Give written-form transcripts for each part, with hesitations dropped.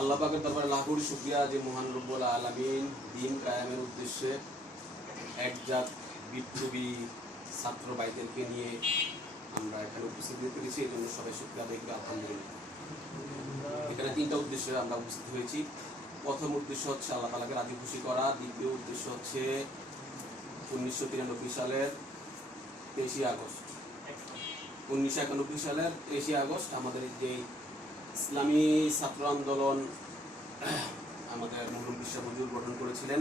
আল্লাহ পাকের দরবারে লাখ কোটি শুকরিয়া যে মহান রব্বুল আলামিন দিন কায়েমের উদ্দেশ্যে একজাত বিপ্লবী ছাত্র ভাইদেরকে নিয়ে আমরা এখানে উপস্থিত হতে পেরেছি। এই জন্য সবাই শুকরিয়া দেখবে আলহামদুলিল্লাহ। এখানে তিনটা উদ্দেশ্যে আমরা উপস্থিত হয়েছি। প্রথম উদ্দেশ্য হচ্ছে আল্লাহ তাআলাকে রাজি খুশি করা। দ্বিতীয় উদ্দেশ্য হচ্ছে 1993 সালের 23 আগস্ট 1991 সালের 23 আগস্ট আমাদের যে ইসলামী ছাত্র আন্দোলন আমাদের মরহুম বিশ্ব হুজুর গঠন করেছিলেন,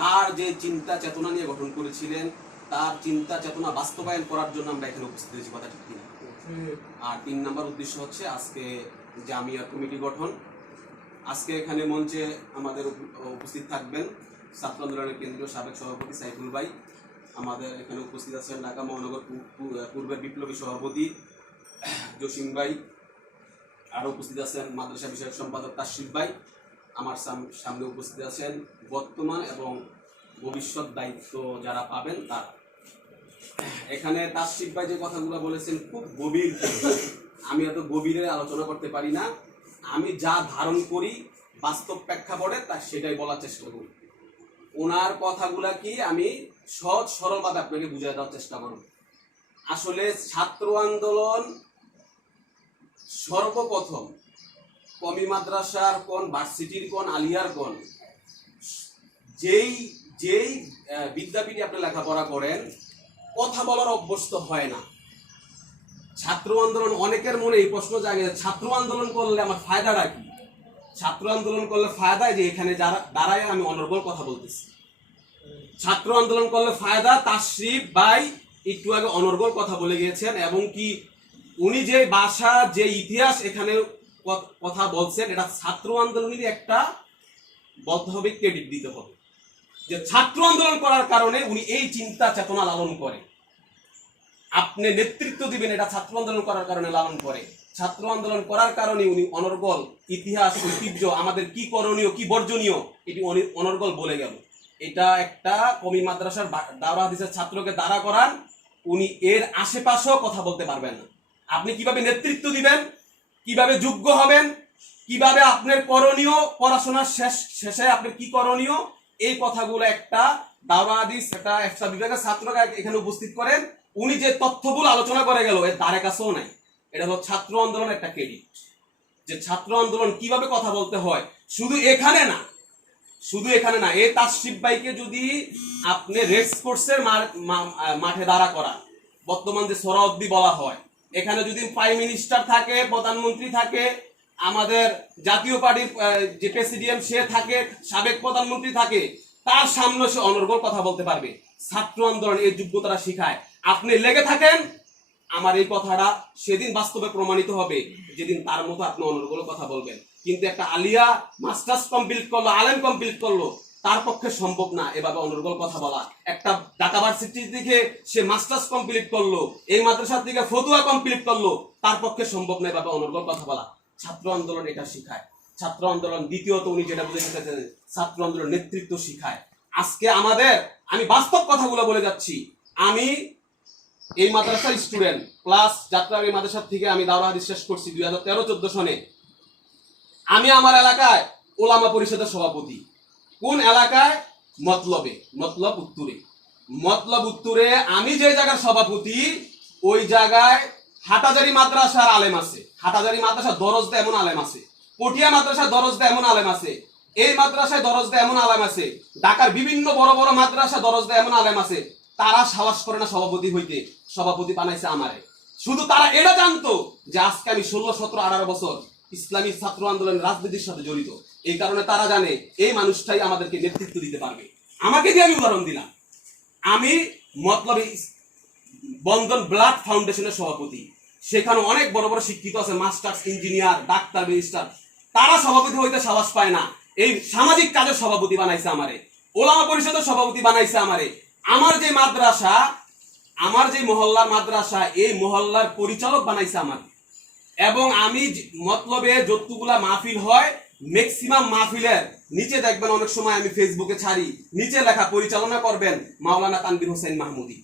তার যে চিন্তা চেতনা নিয়ে গঠন করেছিলেন, তার চিন্তা চেতনা বাস্তবায়ন করার জন্য আমরা এখানে উপস্থিত হয়েছি। কথা ঠিক কিনা? আর 3 নম্বর উদ্দেশ্য হচ্ছে আজকে জামিয়া কমিটি গঠন। আজকে এখানে মঞ্চে আমাদের উপস্থিত থাকবেন ছাত্র আন্দোলনের কেন্দ্রীয় সাবেক সভাপতি সাইফুল ভাই, আমাদের এখানে উপস্থিত আছেন ঢাকা মহানগর পূর্বের বিপ্লবী সভাপতি জসিম ভাই, আরও উপস্থিত আছেন মাদ্রাসা বিষয়ক সম্পাদক তাশরিফ ভাই, আমার সামনে উপস্থিত আছেন বর্তমান এবং ভবিষ্যৎ দায়িত্ব যারা পাবেন তারা। এখানে তাশরিফ ভাই যে কথাগুলো বলেছেন খুব গভীর, আমি এত গভীরে আলোচনা করতে পারি না। আমি যা ধারণ করি বাস্তব প্রেক্ষাপটে তা সেটাই বলার চেষ্টা করি। ওনার কথাগুলা কি আমি সহজ সরলভাবে আপনাকে বুঝিয়ে দেওয়ার চেষ্টা করব। আসলে ছাত্র আন্দোলন সর্বপ্রথম কমি মাদ্রাসার কোন, ভার্সিটির কোন, আলিয়ার কোন, যেই বিদ্যাপীঠে আপনি লেখাপড়া করেন কথা বলার অভ্যস্ত হয় না। ছাত্র আন্দোলন, অনেকের মনে এই প্রশ্ন জাগে, ছাত্র আন্দোলন করলে আমার ফায়দাটা কি? ছাত্র আন্দোলন করলে ফায়দা যে এখানে যারা দাঁড়ায় আমি অনর্গল কথা বলতেছি। ছাত্র আন্দোলন করলে ফায়দা, তাশরিফ ভাই একটু আগে অনর্গল কথা বলে গিয়েছেন, এবং কি উনি যে ভাষা, যে ইতিহাস এখানে কথা বলছেন, এটা ছাত্র আন্দোলনের একটা বলতে হবে, ক্রেডিট দিতে হবে যে ছাত্র আন্দোলন করার কারণে উনি এই চিন্তা চেতনা লালন করে। আপনি নেতৃত্ব দিবেন, এটা ছাত্র আন্দোলন করার কারণে লালন করে। ছাত্র আন্দোলন করার কারণে উনি অনর্গল ইতিহাস, ঐতিহ্য, আমাদের কি করণীয় কি বর্জনীয়, এটি অনর্গল বলে গেল। এটা একটা কমি মাদ্রাসার দাওরা হাদিসের ছাত্রকে দাঁড়া করান, উনি এর আশেপাশেও কথা বলতে পারবেন না। আপনি কিভাবে নেতৃত্ব দিবেন, কিভাবে যোগ্য হবেন, কিভাবে আপনার করণীয়, পড়াশোনার শেষে আপনার কি করণীয়, এই কথাগুলো একটা দাওরা হাদিস একটা বিভাগের ছাত্রকে এখানে উপস্থিত করেন, উনি যে তথ্যগুলো আলোচনা করে গেল এর ধারে কাছেও নাই। এটা হলো ছাত্র আন্দোলনের একটা ক্রেডিট, যে ছাত্র আন্দোলন কিভাবে কথা বলতে হয়। শুধু এখানে না, এই তাশরিফ ভাইকে যদি আপনি রেস কোর্সের মাঠে দাঁড়া করা, বর্তমান যে সোহরাওয়ার্দী বলা হয়, এখানে যদি প্রাইম মিনিস্টার থাকে, প্রধানমন্ত্রী থাকে, আমাদের জাতীয় পার্টির যে প্রেসিডিয়াম সে থাকে, সাবেক প্রধানমন্ত্রী থাকে, তার সামনে সে অনর্গল কথা বলতে পারবে। ছাত্র আন্দোলন এই যোগ্যতাটা শিখায়। আপনি লেগে থাকেন, আমার এই কথাটা সেদিন বাস্তবে প্রমাণিত হবে যেদিন তার মতো আপনি অনর্গল কথা বলবেন। কিন্তু একটা আলিয়া মাস্টার্স কমপ্লিট করলো, আলেম কমপ্লিট করলো, তার পক্ষে সম্ভব না এভাবে অনর্গল কথা বলা। একটা ঢাকা ভার্সিটি থেকে সে মাস্টার্স কমপ্লিট করলো, এই মাদ্রাসা থেকে ফতুয়া কমপ্লিট করলো, তার পক্ষে সম্ভব না এভাবে অনর্গল কথা বলা। ছাত্র আন্দোলন এটা শিখায়। ছাত্র আন্দোলন দ্বিতীয়ত উনি যেটা বলে গেছেন, ছাত্র আন্দোলন নেতৃত্ব শিখায়। আজকে আমি বাস্তব কথাগুলো বলে যাচ্ছি। আমি এই মাদ্রাসার স্টুডেন্ট প্লাস যাত্রাবাড়ি মাদ্রাসা থেকে আমি দাওরা হাদিস শেষ করছি 2013-14 সনে। আমি আমার এলাকায় ওলামা পরিষদের সভাপতি। কোন এলাকায়? মতলব উত্তরে আমি যে জায়গার সভাপতি, ওই জায়গায় হাটাজারি মাদ্রাসার আলেম আছে, হাটাজারি মাদ্রাসা দরজদা এমন আলেম আছে, পটিয়া মাদ্রাসা দরজদা এমন আলেম আছে, এই মাদ্রাসায় দরজদা এমন আলেম আছে, ঢাকার বিভিন্ন বড় বড় মাদ্রাসা দরজদা এমন আলেম আছে। তারা সাহস করে না সভাপতি হইতে, সভাপতি বানাইছে আমারে। শুধু তারা এটা জানতো যে আজকে আমি 16, 17, 18 বছর ইসলামী ছাত্র আন্দোলনের রাজনীতির সাথে জড়িত। এই কারণে তারা জানে এই মানুষটাই আমাদেরকে নেতৃত্ব দিতে পারবে। আমাকে দিয়ে আমি উদাহরণ দিলাম, আমি মতলবী বন্ধন ব্লাড ফাউন্ডেশনের সভাপতি। সেখানে অনেক বড় বড় শিক্ষিত আছে, মাস্টার্স, ইঞ্জিনিয়ার, ডাক্তার, ব্যারিস্টার। তারা সভাপতি হইতে সাহস পায় না। এই সামাজিক কাজের সভাপতি বানাইছে আমারে, ওলামা পরিষদের সভাপতি বানাইছে আমারে। আমার যে মাদ্রাসা, আমার যে মহল্লার মাদ্রাসা, এই মহল্লার পরিচালক বানাইছে আমার। এবং আমি মতলবে যতগুলা মাহফিল হয়, ম্যাক্সিমাম মাহফিলের নিচে দেখবেন অনেক সময় আমি ফেসবুকে ছাড়ি, নিচে লেখা পরিচালনা করবেন মাওলানা তানভীর হোসেন মাহমুদী।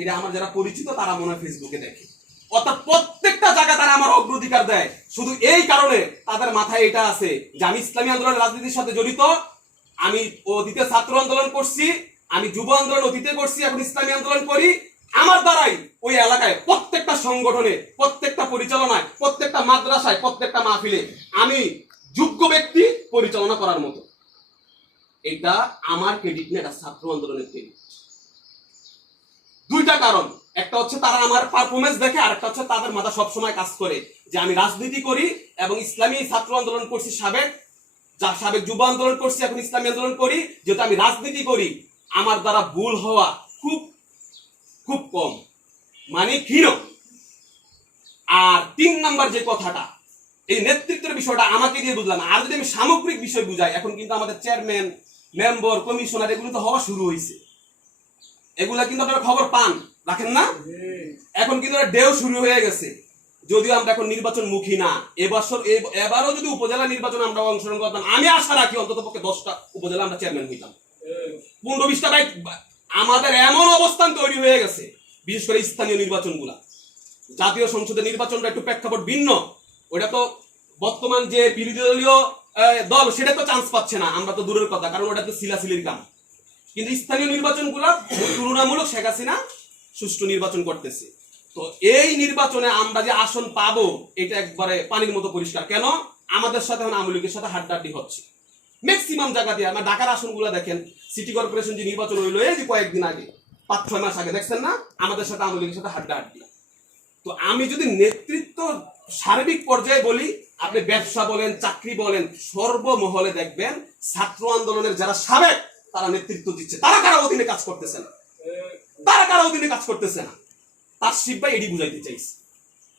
এটা আমার যারা পরিচিত তারা মনে হয় ফেসবুকে দেখে। অর্থাৎ প্রত্যেকটা জায়গায় তারা আমার অগ্রাধিকার দেয়। শুধু এই কারণে তাদের মাথায় এটা আছে যে আমি ইসলামী আন্দোলনের রাজনীতির সাথে জড়িত, আমি অতীতে ছাত্র আন্দোলন করছি, আমি যুব আন্দোলন অতীতে করছি, এখন ইসলামী আন্দোলন করি। আমার দ্বারাই ওই এলাকায় প্রত্যেকটা সংগঠনে, প্রত্যেকটা পরিচালনায়, প্রত্যেকটা মাদ্রাসায়, প্রত্যেকটা মাহফিলে আমি যোগ্য ব্যক্তি পরিচালনা করার মতো। এটা আমার ক্রেডিট না, এটা ছাত্র আন্দোলনের ক্রেডিট। দুইটা কারণ, একটা হচ্ছে তারা আমার পারফরমেন্স দেখে, আর একটা হচ্ছে তাদের মাথা সবসময় কাজ করে যে আমি রাজনীতি করি এবং ইসলামী ছাত্র আন্দোলন করছি, সাবেক যুব আন্দোলন করছি, এখন ইসলামী আন্দোলন করি। যেহেতু আমি রাজনীতি করি, আমার দ্বারা ভুল হওয়া খুব খুব কম, মানে ক্ষীণ। আর 3 নাম্বার যে কথাটা, এই নেতৃত্বের বিষয়টা আমাকে দিয়ে বুঝলাম। আর যদি আমি সামগ্রিক বিষয় বুঝাই, এখন কিন্তু আমাদের চেয়ারম্যান, মেম্বার, কমিশনার এগুলো তো হওয়া শুরু হয়েছে। এগুলা কিন্তু আপনারা খবর পান, রাখেন না? এখন কিন্তু ডেও শুরু হয়ে গেছে। যদিও আমরা এখন নির্বাচন মুখী না, এবারও যদি উপজেলা নির্বাচন আমরা অংশগ্রহণ করতাম, আমি আশা রাখি অন্তত পক্ষে 10টা উপজেলা আমরা চেয়ারম্যান হইতাম, 15-20টা বাইক। আমাদের এমন অবস্থান তৈরি হয়ে গেছে, বিশেষ করে স্থানীয় নির্বাচনগুলা। জাতীয় সংসদের নির্বাচনটা একটু প্রেক্ষাপট ভিন্ন, ওটা তো বর্তমান যে বিরোধী দলীয় দল সেটা তো চান্স পাচ্ছে না, আমরা তো দূরের কথা, কারণ ওটা তো সিলাসিলির কাম। কিন্তু স্থানীয় নির্বাচনগুলো তুলনামূলক শেখ হাসিনা সুষ্ঠু নির্বাচন করতেছে। তো এই নির্বাচনে আমরা যে আসন পাবো এটা একবারে পানির মতো পরিষ্কার। কেন? আমাদের সাথে এখন আওয়ামী লীগের সাথে হাড্ডাহাড্ডি হচ্ছে ম্যাক্সিমাম জায়গা দিয়ে। আমার ঢাকার আসনগুলো দেখেন, সিটি কর্পোরেশন যে নির্বাচন হইলো এই যে কয়েকদিন আগে, 5-6 মাস আগে, দেখছেন না আমাদের সাথে আওয়ামী লীগের সাথে হাড্ডাহাড্ডি। তো আমি যদি নেতৃত্ব সার্বিক পর্যায়ে বলি, আপনি ব্যবসা বলেন, চাকরি বলেন, সর্বমহলে দেখবেন ছাত্র আন্দোলনের যারা সাবেক তারা নেতৃত্ব দিচ্ছে। তারা কারা অধীনে কাজ করতেছে না, তারা কারা অধীনে কাজ করতেছে না, তার শিব ভাই এটি বুঝাইতে চাইছে।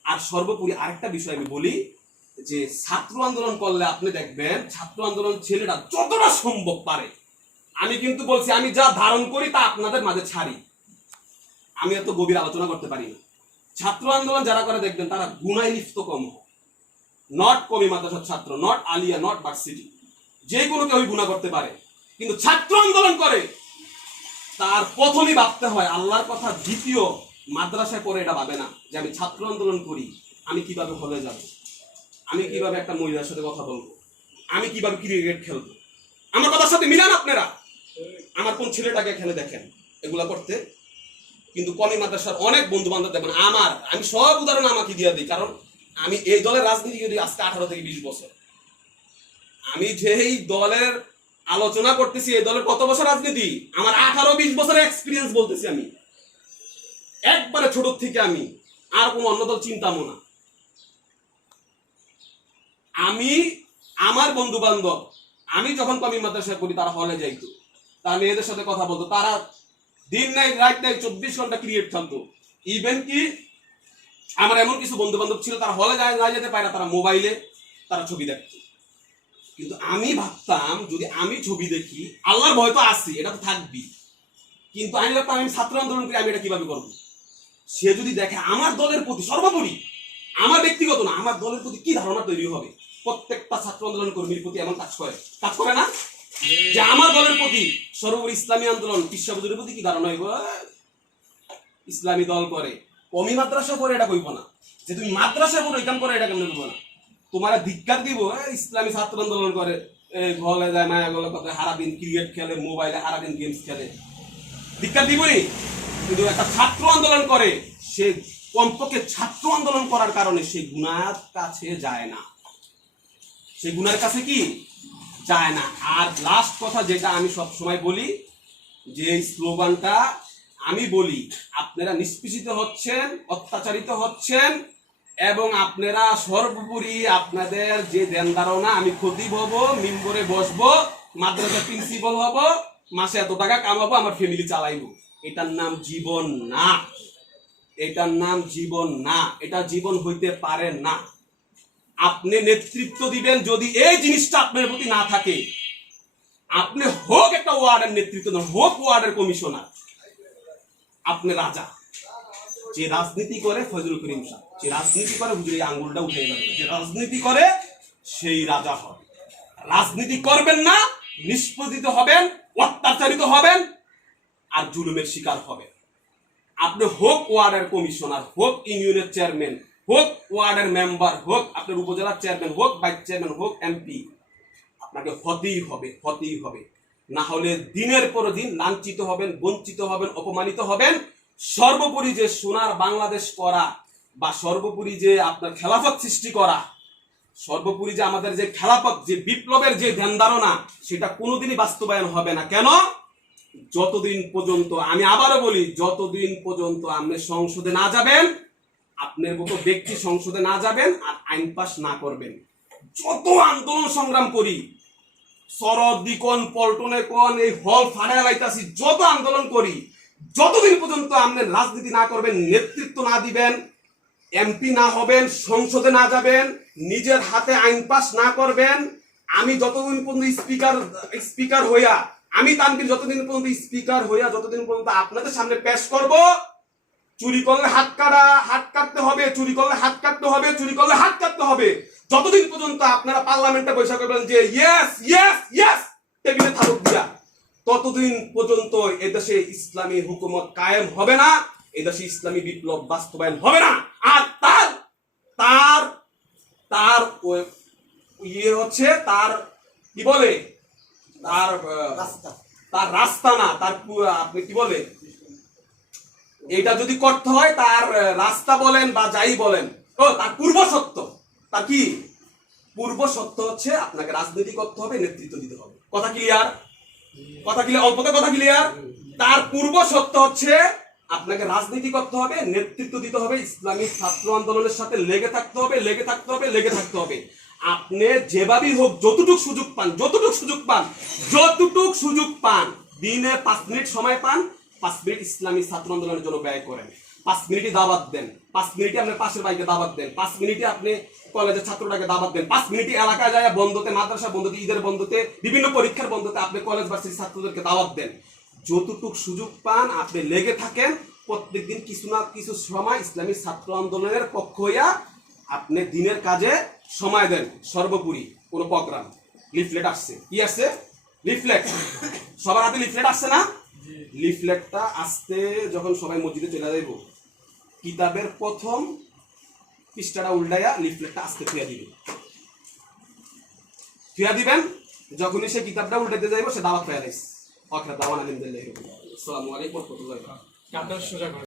আর সর্বোপরি আরেকটা বিষয় আমি বলি যে ছাত্র আন্দোলন করলে আপনি দেখবেন ছাত্র আন্দোলন ছেলেরা যতটা সম্ভব পারে, আমি কিন্তু বলছি আমি যা ধারণ করি তা আপনাদের মাঝে ছাড়ি, আমি এত গভীর আলোচনা করতে পারি না। ছাত্র আন্দোলন যারা করে দেখবেন তারা গুনায় লিপ্ত কম, নট কমি মাদ্রাসার ছাত্র, নট আলিয়া, নট ভার্সিটি, যে কোনো কেউ গুনাহ করতে পারে। কিন্তু ছাত্র আন্দোলন করে তার প্রথমেই ভাবতে হয় আল্লাহর কথা, দ্বিতীয় মাদ্রাসায় পড়ে এটা ভাবে না যে আমি ছাত্র আন্দোলন করি, আমি কিভাবে হলে যাব, আমি কিভাবে একটা মহিলার সাথে কথা বলবো, আমি কিভাবে ক্রিকেট খেলবো। আমার কথার সাথে মিলান আপনারা, আমার কোন ছেলেটাকে খেলে দেখেন এগুলা করতে। কিন্তু কমি মাদ্রাসার অনেক বন্ধু বান্ধব দেখবেন আমি সব উদাহরণ আমাকে দিয়ে দিই, কারণ আমি এই দলের রাজনীতি করি আজকে 18 থেকে 20 বছর। আমি যেই দলের আলোচনা করতেছি, এই দলের কত বছর রাজনীতি, আমার 18-20 বছরের এক্সপিরিয়েন্স বলতেছি আমি, একবারে ছোট থেকে। আমি আর কোনো অন্য দল চিন্তামো না। আমি আমার বন্ধু বান্ধব, আমি যখন কমি মাদ্রাসায় পড়ি তারা হলে যাইতো, তারা মেয়েদের সাথে কথা বলতো, তারা দিন নাই রাত নাই 24 ঘন্টা ক্রিকেট খেলতো। ইভেন কি আমার এমন কিছু বন্ধু বান্ধব ছিল তারা হলে যায় যেতে পারে না, তারা মোবাইলে তারা ছবি দেখতো। কিন্তু আমি ভাবতাম যদি আমি ছবি দেখি, আল্লাহর ভয় তো আসছে, এটা তো থাকবি, কিন্তু আমি ভাবতাম আমি ছাত্র আন্দোলন করি, আমি এটা কিভাবে করবো। সে যদি দেখে আমার দলের প্রতি, সর্বোপরি আমার ব্যক্তিগত না, আমার দলের প্রতি কি ধারণা তৈরি হবে। প্রত্যেকটা ছাত্র আন্দোলন কর্মীর প্রতি এমন কাজ করে না যে আমার দলের প্রতি, সর্বোপরি ইসলামী আন্দোলন বিশ্ববিদ্যালয়ের প্রতি কি ধারণা হইব, ইসলামী দল করে, কমি মাদ্রাসা করে এটা কইব না, যে তুমি মাদ্রাসা পড়ো এখান করে এটা কেমন করবো না, তোমার ধিক্কার দিব। ইসলামী ছাত্র আন্দোলন করে, ঘরে যায় মায়া গলে কথা, সারাদিন ক্রিকেট খেলে, মোবাইলে সারাদিন গেমস খেলে, ধিক্কার দিবই। কিন্তু একটা ছাত্র আন্দোলন করে, সে কমপক্ষে ছাত্র আন্দোলন করার কারণে সে গুনার কাছে যায় না, সে গুনার কাছে কি যায় না। আর লাস্ট কথা যেটা আমি সব সময় বলি, যে স্লোগানটা আমি বলি, আপনারা নিষ্পেষিত হচ্ছেন, অত্যাচারিত হচ্ছেন, এবং আপনারা সর্বোপরি আপনাদের যে দেন ধারণা, আমি খতিব হব, মিম্বরে বসবো, মাদ্রাসা প্রিন্সিপাল হব, মাসে এত টাকা কামাবো, আমার ফ্যামিলি চালাইবো, এটার নাম জীবন না, এটার নাম জীবন না, এটা জীবন হইতে পারে না। আপনি নেতৃত্ব দিবেন, যদি এই জিনিসটা আপনার প্রতি না থাকে, আপনি হোক একটা ওয়ার্ডের নেতৃত্ব দেন, হোক ওয়ার্ডের কমিশনার, আপনি রাজা। যে রাজনীতি করে ফজলুল করিম সাহেব, যে রাজনীতি করে হুজুর এই আঙ্গুলটা উঠে যাবে, যে রাজনীতি করে সেই রাজা হবে। রাজনীতি করবেন না, নিষ্পেষিত হবেন, অত্যাচারিত হবেন, আর জুলুমের শিকার হবেন। আপনি হোক ওয়ার্ডের কমিশনার, হোক ইউনিয়নের চেয়ারম্যান, হোক ওয়ার্ডের মেম্বার, হোক আপনার উপজেলার চেয়ারম্যান, হোক ভাইস চেয়ারম্যান, হোক এমপি, আপনাকে হতেই হবে, হতেই হবে। না হলে দিনের পর দিন লাঞ্ছিত হবেন, বঞ্চিত হবেন, অপমানিত হবেন। সর্বোপরি যে সোনার বাংলাদেশ করা বা সর্বোপরি যে আপনার খেলাফত সৃষ্টি করা, সর্বোপরি যে আমাদের যে খেলাফত, যে বিপ্লবের যে ধ্যান ধারণা, সেটা কোনোদিনই বাস্তবায়ন হবে না। কেন? যতদিন পর্যন্ত, আমি আবারও বলি, যতদিন পর্যন্ত আপনি সংসদে না যাবেন, আপনার মতো ব্যক্তি সংসদে না যাবেন আর আইন পাস না করবেন। যত আন্দোলন সংগ্রাম করি, শরৎ দিকন পল্টনে কোন এই হল ফাড়ায় লাইতাছি, যত আন্দোলন করি, যতদিন পর্যন্ত আপনি রাজনীতি না করবেন, নেতৃত্ব না দিবেন, এমপি না হবেন, সংসদে না যাবেন, নিজের হাতে আইন পাস না করবেন, আমি যতদিন পর্যন্ত স্পিকার হইয়া, আমি তানভীর যতদিন পর্যন্ত স্পিকার হইয়া, যতদিন পর্যন্ত আপনাদের সামনে পেশ করব, চুরি করলে হাত কাটতে হবে, চুরি করলে হাত কাটতে হবে, চুরি করলে হাত কাটতে হবে, যতদিন পর্যন্ত আপনারা পার্লামেন্টে বসে করবেন যে ইয়েস ইয়েস ইয়েস টেবিলে থাকুক দিয়া, ততদিন পর্যন্ত এদেশে ইসলামী হুকুমত কায়েম হবে না, এদেশে ইসলামী বিপ্লব বাস্তবায়ন হবে না। আর তার তার তার ইয়ে হচ্ছে, তার কি বলে, তার রাস্তা না, তার আপনি কি বলে, এটা যদি করতে হয়, তার রাস্তা বলেন বা যাই বলেন, ও তার পূর্ব সত্য, তার কি পূর্ব সত্য হচ্ছে আপনাকে রাজনীতি করতে হবে, নেতৃত্ব দিতে হবে। কথা ক্লিয়ার? কথা ক্লিয়ার? অল্পতে কথা ক্লিয়ার? তার পূর্ব সত্য হচ্ছে আপনাকে রাজনীতি করতে হবে, নেতৃত্ব দিতে হবে, ইসলামী ছাত্র আন্দোলনের সাথে লেগে থাকতে হবে, লেগে থাকতে হবে, লেগে থাকতে হবে। আপনি যেভাবেই হোক, যতটুক সুযোগ পান, দিনে 5 মিনিট সময় পান, 5 মিনিট ইসলামী ছাত্র আন্দোলনের জন্য ব্যয় করেন। 5 মিনিটই দাওয়াত দেন, 5 মিনিটে আপনার পাশের ভাইকে দাওয়াত দেন, 5 মিনিটে আপনি কলেজের ছাত্রটাকে দাওয়াত দেন, 5 মিনিটে এলাকায় যায় বন্ধতে, মাদ্রাসা বন্ধতে, ঈদের বন্ধতে, বিভিন্ন পরীক্ষার বন্ধতে আপনি কলেজ ভার্সিটি ছাত্রদেরকে দাওয়াত দেন। যতটুক সুযোগ পান আপনি লেগে থাকেন, প্রত্যেকদিন কিছু না কিছু সময় ইসলামী ছাত্র আন্দোলনের পক্ষ হইয়া আপনি দিনের কাজে সময় দেন। সর্বোপরি কোন প্রোগ্রাম, লিফলেট আসছে, কি আসছে? লিফলেট, সবার হাতে লিফলেট আসছে না? লিফলেটটা আসতে যখন সবাই মসজিদে চলে যাইব, কিতাবের প্রথম পৃষ্ঠাটা উল্টাইয়া লিফলেটটা আসতে থুয়া দিবেন। যখনই সে কিতাবটা উল্টাইতে যাইব, সে দাওয়াত পেয়ে যাইছে। আসসালামু আলাইকুম ওয়া রাহমাতুল্লাহি ওয়া বারাকাতুহু।